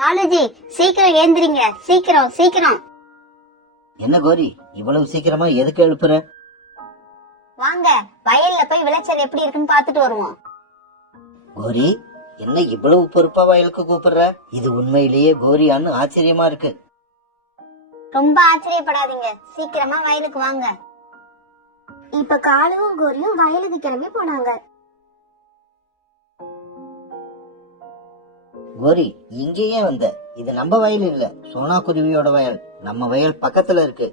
காலேஜி சீக்கிரம் ஏந்திரிங்க, சீக்கிரம் சீக்கிரம். என்ன கோரி, இவ்வளவு சீக்கிரமா எதுக்கு எழுப்புற? வாங்க, வயல்ல போய் விளைச்சல் எப்படி இருக்குன்னு பாத்துட்டு வருவோம். கோரி, என்ன இவ்வளவு பொறுப்பா வயலுக்கு கூப்பிடுற? இது உண்மையிலேயே கோரியான்னு ஆச்சரியமா இருக்கு. ரொம்ப ஆச்சரியப்படாதீங்க, சீக்கிரமா வயலுக்கு வாங்க. இப்ப காலுவும் கோரியும் வயலுக்கு கிளம்பி போனாங்க. கோரி, இங்கேயே வந்த? இது நம்ம வயல் இல்ல, சோனா குருவியோட வயல். நம்ம வயல் பக்கத்துல இருக்கு.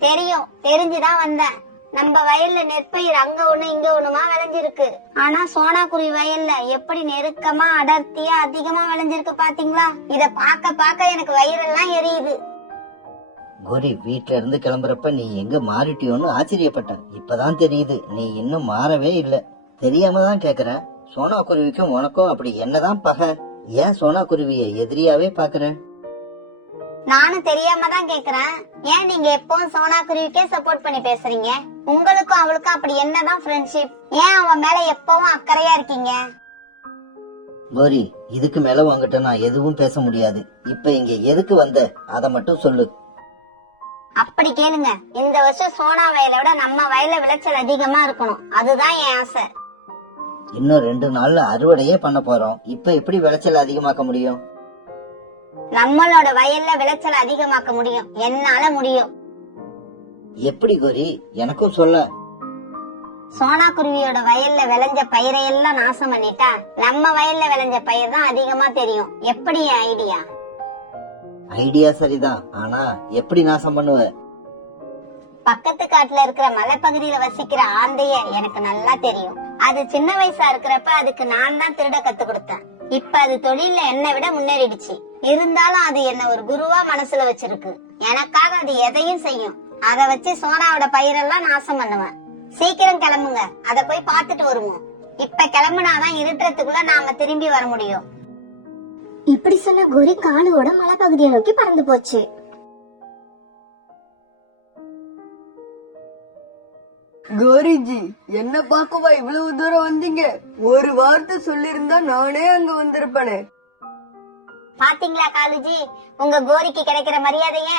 தெரியும், தெரிஞ்சுதான் வந்தேன். நம்ம வயல்ல நெற்பயிர் அங்க ஒண்ணு இங்க ஒண்ணுமா விளைஞ்சிருக்கு. ஆனா சோனா குருவி வயல்ல எப்படி நெருக்கமா அடர்த்தியா அதிகமா விளைஞ்சிருக்கு பாத்தீங்களா? இத பாக்க பாக்க எனக்கு வயிறெல்லாம் எரியுது. கோரி, வீட்டுல இருந்து கிளம்புறப்ப நீ எங்க மாறிட்டியோன்னு ஆச்சரியப்பட்டேன். இப்பதான் தெரியுது நீ இன்னும் மாறவே இல்ல. தெரியாம தான் கேக்குறேன். சோனா குருவிக்கும் உனக்கும் அப்படி என்னதான் பகை? ஏன் சோனா குருவிய எதிரியாவே பாக்குற? நானும் தெரியாம தான் கேக்குறேன். ஏன் நீங்க எப்பவும் சோனா குருவிக்கே சப்போர்ட் பண்ணி பேசுறீங்க? உங்களுக்கும் அவளுக்கும் அப்படி என்னதான் ஃப்ரெண்ட்ஷிப்? ஏன் அவன் மேல எப்பவும் அக்கறையா இருக்கீங்க? கோரி, இதுக்கு மேல உங்ககிட்ட நான் எதுவும் பேச முடியாது. இப்ப இங்க எதுக்கு வந்த அத மட்டும் சொல்லு. அப்படி கேளுங்க, இந்த வருஷம் சோனா வயலை விட நம்ம வயல்ல விளைச்சல் அதிகமா இருக்கணும், அதுதான் என் ஆசை. இன்னும் 2 நாள்ல அறுவடையே பண்ண போறோம். இப்ப எப்படி விளைச்சல் அதிகமாக்க முடியும்? நம்மளோட வயல்ல விளைச்சல் அதிகமாக்க முடியும், என்னால முடியும். எப்படி கோரி, எனக்கும் சொல்ல. சோனா குருவியோட வயல்ல விளைஞ்ச பயிரையெல்லாம் நாசம் பண்ணிட்டா நம்ம வயல்ல விளைஞ்ச பயிர் தான் அதிகமா தெரியும். எப்படி என் ஐடியா? ஐடியா சரிதான், ஆனா எப்படி நாசம் பண்ணுவ? பக்கத்து காட்டுல இருக்கிற மலைப்பகுதியில வசிக்கிற ஆந்தைய எனக்கு நல்லா தெரியும். அது சின்ன வயசா இருக்கிறப்ப அதுக்கு நான் தான் திருட கத்து கொடுத்தேன். இப்ப அது தொழில என்னை விட முன்னேறிடுச்சு. இருந்தாலும் அது என்ன ஒரு குருவா மனசுல வச்சிருக்கு. எனக்காக அது எதையும் செய்யும். அத வச்சு சோனாவோட பயிரெல்லாம் நாசம் பண்ணுவேன். சீக்கிரம் கிளம்புங்க, அத போய் பாத்துட்டு வருவோம். இப்ப கிளம்புனாதான் இருட்டுறதுக்குள்ள நாம திரும்பி வர முடியும். இப்படி சொன்ன கோரி காலுவோட மலைப்பகுதியை நோக்கி பறந்து போச்சு. கோரிஜி, என்ன பாக்கவா இவ்வளவு தூரம் வந்தீங்க? ஒரு வார்த்தை சொல்லிருந்தா நானே அங்க வந்திருப்பேனே. பாத்தீங்களா காலுஜி, உங்க கோரிக்கு கிடைக்கிற மரியாதைய?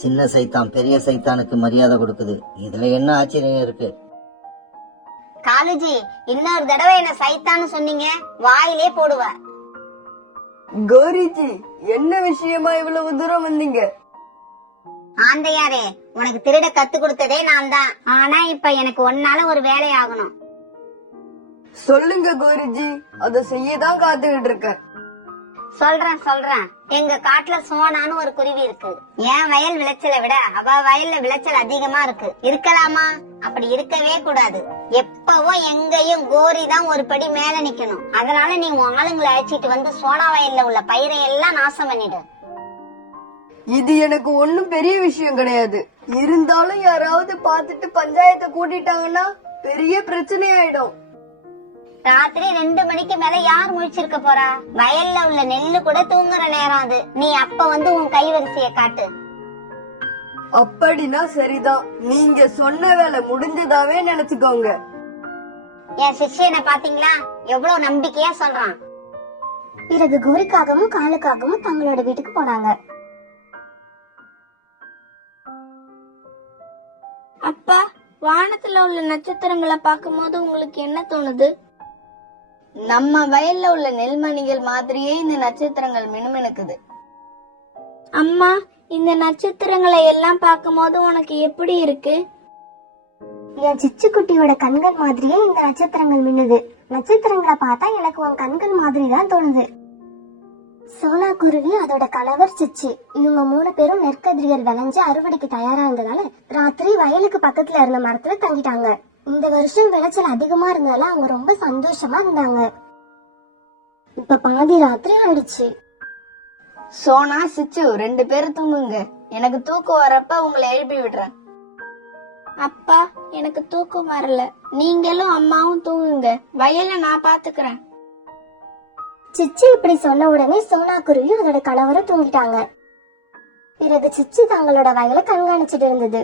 சின்ன சைத்தான் பெரிய சைத்தானுக்கு மரியாதை கொடுக்குது. இதுல என்ன ஆச்சரியம் இருக்கு? காலுஜி, இன்னொரு தடவை என்ன சைத்தான்னு சொன்னீங்க வாயிலே போடுவ. கோரிஜி, என்ன விஷயமா இவ்வளவு தூரம் வந்தீங்க? ஆந்தையாரே, உனக்கு திருட கத்து கொடுத்ததே நான் தான். ஆனா இப்ப எனக்கு ஒன்னால ஒரு வேலை ஆகணும். சொல்லுங்க கோரிஜி, அத செய்யதான் காத்துக்கிட்டு இருக்கேன். சொல்றேன். எங்க காட்டுல சோனான்னு ஒரு குருவி இருக்கு. என் வயல் விளைச்சலை விட அவ வயல்ல விளைச்சல் அதிகமா இருக்கு. இருக்கலாமா? அப்படி இருக்கவே கூடாது. எப்பவும் எங்கேயும் கோரி தான் ஒரு படி மேல நிக்கணும். அதனால நீ உன் ஆளுங்களை அழைச்சிட்டு வந்து சோனா வயல்ல உள்ள பயிரை எல்லாம் நாசம் பண்ணிடு. இது எனக்கு ஒண்ணும் பெரிய விஷயம் கிடையாது. இருந்தாலும் யாராவது பாத்துட்டு பஞ்சாயத்தை கூட்டிட்டாங்கன்னா பெரிய பிரச்சனை ஆயிடும். ராத்திரி 2 மணிக்கு மேல யார் முழிச்சிருக்க போறா? வயல்ல உள்ள நெல்லு கூட தூங்குற நேரம் அது. நீ அப்ப வந்து உன் கைவரிசைய காட்டு. அப்படின்னா சரிதான். நீங்க சொன்ன வேலை முடிஞ்சதாவே நினைச்சுக்கோங்க. என் சிஷ்யனை பாத்தீங்களா, எவ்வளவு நம்பிக்கையா சொல்றான். பிறகு கோரிக்காகவும் காலுக்காகவும் தங்களோட வீட்டுக்கு போனாங்க. அப்பா, வானத்துல உள்ள நட்சத்திரங்களை பார்க்கும்போது உங்களுக்கு என்ன தோணுது? நம்ம வயல்ல உள்ள நெல்மணிகள் மாதிரியே இந்த நட்சத்திரங்கள் மினுமினுக்குது. அம்மா, இந்த நட்சத்திரங்களை எல்லாம் பார்க்கும்போது உனக்கு எப்படி இருக்கு? என் சிச்சு குட்டியோட கண்கள் மாதிரியே இந்த நட்சத்திரங்கள் மின்னுது. நட்சத்திரங்களை பார்த்தா எனக்கு உன் கண்கள் மாதிரி தான் தோணுது. சோனா குருவி, அதோட கணவர் சிச்சு, இவங்க 3 பேரும் நெற்கதிரியர் விளைஞ்சு அறுவடைக்கு தயாரா இருந்ததால ராத்திரி வயலுக்கு பக்கத்துல இருந்த மரத்துல தங்கிட்டாங்க. இந்த வருஷம் விளைச்சல் அதிகமா இருந்ததால அவங்க ரொம்ப சந்தோஷமா இருந்தாங்க. இப்ப பாதி ராத்திரி ஆயிடுச்சு. சோனா, சிச்சு 2 பேரும் தூங்குங்க. எனக்கு தூக்கம் வரப்ப உங்களை எழுப்பி விடுறேன். அப்பா, எனக்கு தூக்கம் வரல. நீங்களும் அம்மாவும் தூங்குங்க, வயலை நான் பாத்துக்கிறேன். சிச்சு இப்படி சொன்ன உடனே சோனா குருவி அதோட கணவரை தூங்கிட்டாங்க. பிறகு சிச்சு தங்களோட வயலை கண்காணிச்சிட்டு இருந்தது.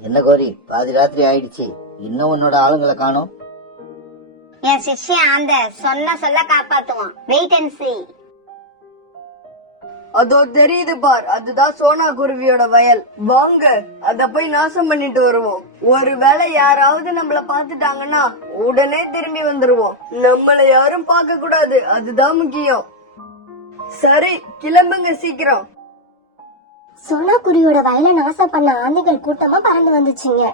என்ன கோரி, பாதி ராத்திரி ஆயிடுச்சு, இன்னும் உன்னோட ஆளுங்களை காணோம்? என் சிஷ்யன் ஆந்த சொல்ல காப்பாத்துவான். Wait and see. அதோ தெரியுது பார், அதுதான் சோனா குருவியோட வயல். வாங்க அத போய் நாசம் பண்ணிட்டு வருவோம். ஒருவேளை யாராவது நம்மள பாத்துட்டாங்கன்னா உடனே திரும்பி வந்துருவோம். நம்மள யாரும் பார்க்க கூடாது, அதுதான் முக்கியம். சரி, கிளம்புங்க சீக்கிரம். சோனா குருவியோட வயலை நாசம் பண்ண ஆந்தைகள் கூட்டமா பறந்து வந்துச்சுங்க.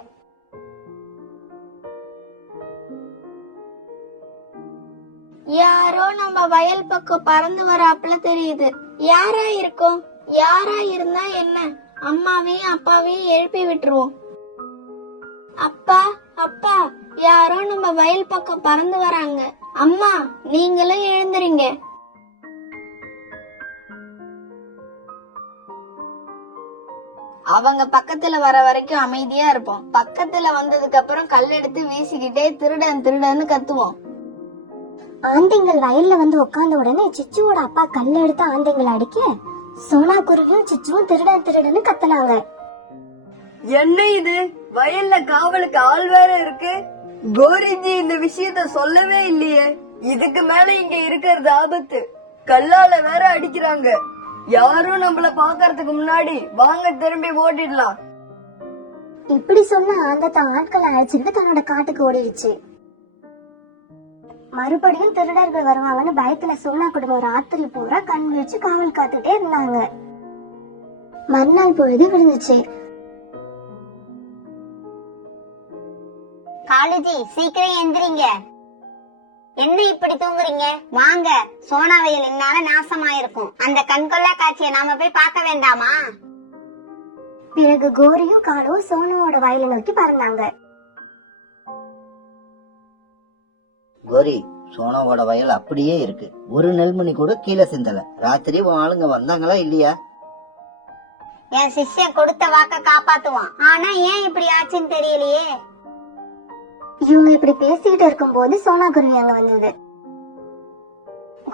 யாரோ நம்ம வயல் பக்கம் பறந்து வராப்புல தெரியுது. யாரா இருக்கும்? யாரா இருந்தா என்ன, அம்மாவையும் அப்பாவையும் எழுப்பி விட்டுருவோம். அப்பா அப்பா, யாரோ நம்ம வயல் பக்கம் பறந்து வராங்க. அம்மா, நீங்களும் எழுந்துறீங்க. அவங்க பக்கத்துல வர வரைக்கும் அமைதியா இருப்போம். பக்கத்துல வந்ததுக்கு அப்புறம் கல் எடுத்து வீசிக்கிட்டே திருடன் திருடன்னு கத்துவோம். ஆந்தைங்கள் வயல்ல வந்து உட்கார்ந்த உடனே சிச்சுவோட அப்பா கல்ல எடுத்து ஆந்தைங்களை அடிக்க சோனா குருவியும் சிச்சுவும் திருடன் திருடன்னு கத்துனாங்க. என்ன இது, வயல்ல காவலுக்கு ஆள் வேற இருக்கு? கோரிஜி இந்த விஷயத்த சொல்லவே இல்லையே. இதுக்கு மேல இங்க இருக்கிறது ஆபத்து. கல்லால வேற அடிக்கிறாங்க. யாரும் நம்மள பாக்கறதுக்கு முன்னாடி வாங்க திரும்பி ஓடிடலாம். இப்படி சொன்ன ஆந்தை தான் ஆட்களை அழைச்சிட்டு தன்னோட காட்டுக்கு ஓடிடுச்சு. மறுபடியும் திருடர்கள் வருவாங்கன்னு பயத்துல சோனா குடும்பம் ராத்திரி பூரா கண் விழிச்சு காவல் காத்துட்டே இருந்தாங்க. மறுநாள் பொழுது விழுந்துச்சு. காலுஜி, சீக்கிரம் எந்திரிங்க. என்ன இப்படி தூங்குறீங்க? வாங்க, சோனா வயல் என்னால நாசமாயிருக்கும். அந்த கண்கொள்ளா காட்சியை நாம போய் பார்க்க வேண்டாமா? பிறகு கோரியும் காலும் சோனாவோட வயலை நோக்கி பறந்தாங்க. கோரி, சோனாவோட வயல் அப்படியே இருக்கு. ஒரு நெல்மணி கூட கீழே சிந்தல. ராத்திரி உன் ஆளுங்க வந்தாங்களா இல்லையா? என் சிஷ்யன் கொடுத்த வாக்க காப்பாத்துவான். ஆனா ஏன் இப்படி ஆச்சுன்னு தெரியலையே. இவங்க இப்படி பேசிக்கிட்டு இருக்கும் போது சோனா குருவி அங்க வந்தது.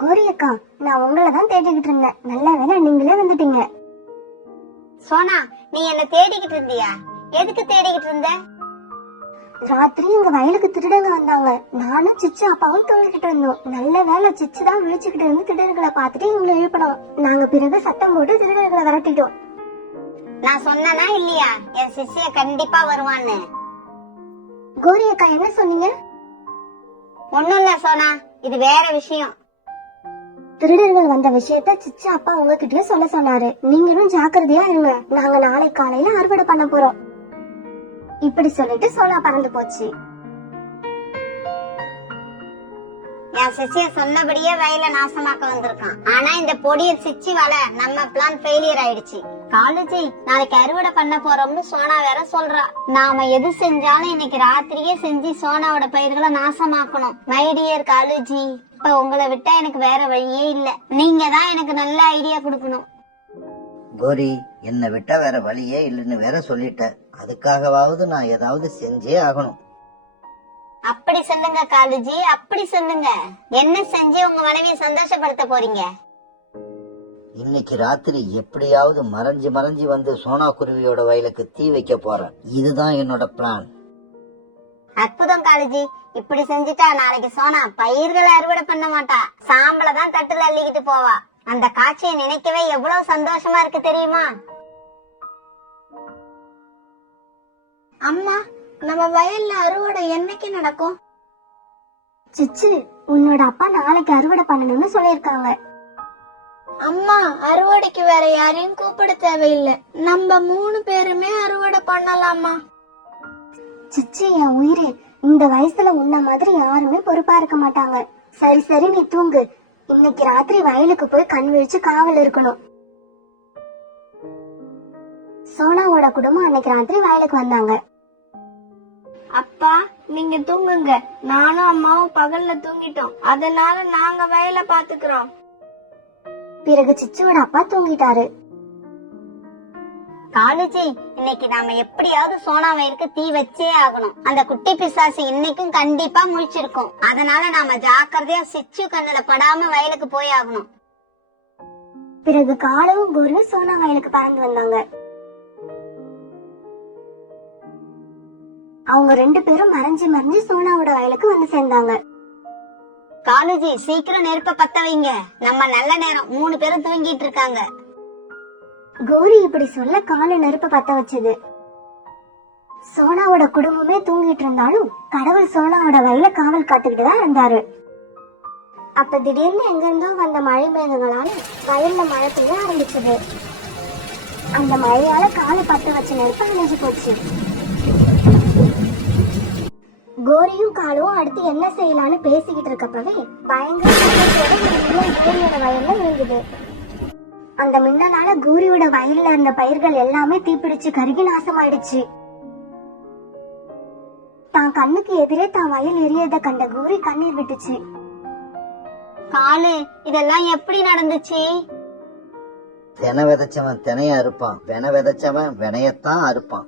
கோரி அக்கா, நான் உங்களை தான் தேடிக்கிட்டு இருந்தேன். நல்ல வேளை நீங்களே வந்துட்டீங்க. சோனா, நீ என்ன தேடிக்கிட்டு இருந்தியா? எதுக்கு தேடிக்கிட்டு இருந்த? ராத்திரி எங்க வயலுக்கு திருடங்க வந்தாங்க. நானும் சிச்சு அப்பாவும் தூங்கிக்கிட்டு இருந்தோம். நல்ல வேலை சிச்சு தான் விழிச்சுக்கிட்டு இருந்து திருடர்களை பார்த்துட்டு எங்களை எழுப்பணும். நாங்க பிறகு சத்தம் போட்டு திருடர்களை விரட்டிட்டோம். நான் சொன்னனா இல்லையா என் சிஷ்ய கண்டிப்பா வருவான்னு? கோரி அக்கா, என்ன சொன்னீங்க? ஒண்ணும் இல்ல சோனா, இது வேற விஷயம். திருடர்கள் வந்த விஷயத்த சிச்சு அப்பா உங்ககிட்டயும் சொல்ல சொன்னாரு. நீங்களும் ஜாக்கிரதையா இருங்க. நாங்க நாளை காலையில அறுவடை பண்ண போறோம். இப்படி சொல்லிட்டு சோனா பறந்து போச்சு. என் சிஷ்ய சொன்னபடியே வயல நாசமாக்க வந்திருக்கான். ஆனா இந்த பொடிய சிச்சி வல நம்ம பிளான் ஃபெயிலியர் ஆயிடுச்சு. காலேஜி, நாளைக்கு அறுவடை பண்ண போறோம்னு சோனா வேற சொல்றா. நாம எது செஞ்சாலும் இன்னைக்கு ராத்திரியே செஞ்சு சோனாவோட பயிர்களை நாசமாக்கணும். மை டியர் காலேஜி, இப்ப உங்களை விட்டா எனக்கு வேற வழியே இல்ல. நீங்க தான் எனக்கு நல்ல ஐடியா கொடுக்கணும். கோரி, என்னை விட்டா வேற வழியே இல்லைன்னு வேற சொல்லிட்ட. அதுக்காகவாவது நான் ஏதாவது செஞ்சே ஆகணும். அப்படி சொல்லுங்க காலுஜி, அப்படி சொல்லுங்க. என்ன செஞ்சு உங்க மனைவியை சந்தோஷப்படுத்த போறீங்க? இன்னைக்கு ராத்திரி எப்படியாவது மறைஞ்சு மறைஞ்சு வந்து சோனா குருவியோட வயலுக்கு தீ வைக்க போறேன். இதுதான் என்னோட பிளான். அற்புதம் காலுஜி, இப்படி செஞ்சுட்டா நாளைக்கு சோனா பயிர்களை அறுவடை பண்ண மாட்டா. சாம்பலை தான் தட்டுல அள்ளிக்கிட்டு போவா. அந்த காட்சியை நினைக்கவே எவ்வளவு சந்தோஷமா இருக்கு தெரியுமா? அம்மா, நம்ம வயல்ல அறுவடை என்னைக்கு நடக்கும்? சிச்சு, உன்னோட அப்பா நாளைக்கு அறுவடை பண்ணணும்னு சொல்லிருக்காங்க. அம்மா, அறுவடைக்கு வேற யாரையும் கூப்பிட தேவையில்லை. நம்ம 3 பேருமே அறுவடை பண்ணலாமா? சிச்சு என் உயிரே, இந்த வயசுல உன்ன மாதிரி யாருமே பொறுப்பா இருக்க மாட்டாங்க. சரி சரி, நீ தூங்கு. இன்னைக்கு ராத்திரி வயலுக்கு போய் கண் விழிச்சு காவல் இருக்கணும். சோனாவோட குடும்பம் அன்னைக்கு ராத்திரி வயலுக்கு வந்தாங்க. அப்பா, நீங்க தூங்குங்க. நானும் அம்மாவும் பகல்ல தூங்கிட்டோம். அதனால நாங்க வயலை பாத்துக்கிறோம். பிறகு சிச்சுவோட அப்பா தூங்கிட்டாரு. காலுஜி, இன்னைக்கு நாம எப்படியாவது சோனா வயலுக்கு தீ வச்சே ஆகணும். அந்த குட்டி பிசாசு இன்னைக்கும் கண்டிப்பா முழிச்சிருக்கும். அதனால நாம ஜாக்கிரதையா சிச்சு கண்ணுல படாம வயலுக்கு போய் ஆகணும். பிறகு காலவும் கோரியும் சோனா வயலுக்கு பறந்து வந்தாங்க. அவங்க 2 பேரும் மறைஞ்சு மறைஞ்சு சோனாவோட வயலுக்கு வந்து சேர்ந்தாங்க. காலுஜி சீக்கிரம் நெருப்ப பத்த வைங்க, நம்ம நல்ல நேரம் 3 பேரும் தூங்கிட்டு இருக்காங்க. கோரி இப்படி சொல்ல காலு நெருப்ப பத்த வச்சது. சோனாவோட குடும்பமே தூங்கிட்டு இருந்தாலும் கடவுள் சோனாவோட வயல காவல் காத்துக்கிட்டு தான் இருந்தாரு. அப்ப திடீர்னு எங்க இருந்தோ வந்த மழை மேகங்களால வயல்ல மழை பெய்ய ஆரம்பிச்சது. அந்த மழையால காலை பத்த வச்ச நெருப்பு அணைஞ்சு போச்சு. கோரியும் காலும் அடுத்து என்ன செய்யலான்னு பேசிக்கிட்டு இருக்கப்பவே பயங்கர கோரியோட வயல்ல விழுகுது. அந்த மின்னலால கோரியோட வயல்ல இருந்த பயிர்கள் எல்லாமே தீப்பிடிச்சு கருகி நாசமாயிடுச்சு. தான் கண்ணுக்கு எதிரே தான் வயல் எரியத கண்ட கோரி கண்ணீர் விட்டுச்சு. காலு, இதெல்லாம் எப்படி நடந்துச்சு? தினை விதைச்சவன் தினைய அறுப்பான், வென விதைச்சவன் வினையத்தான் அறுப்பான்.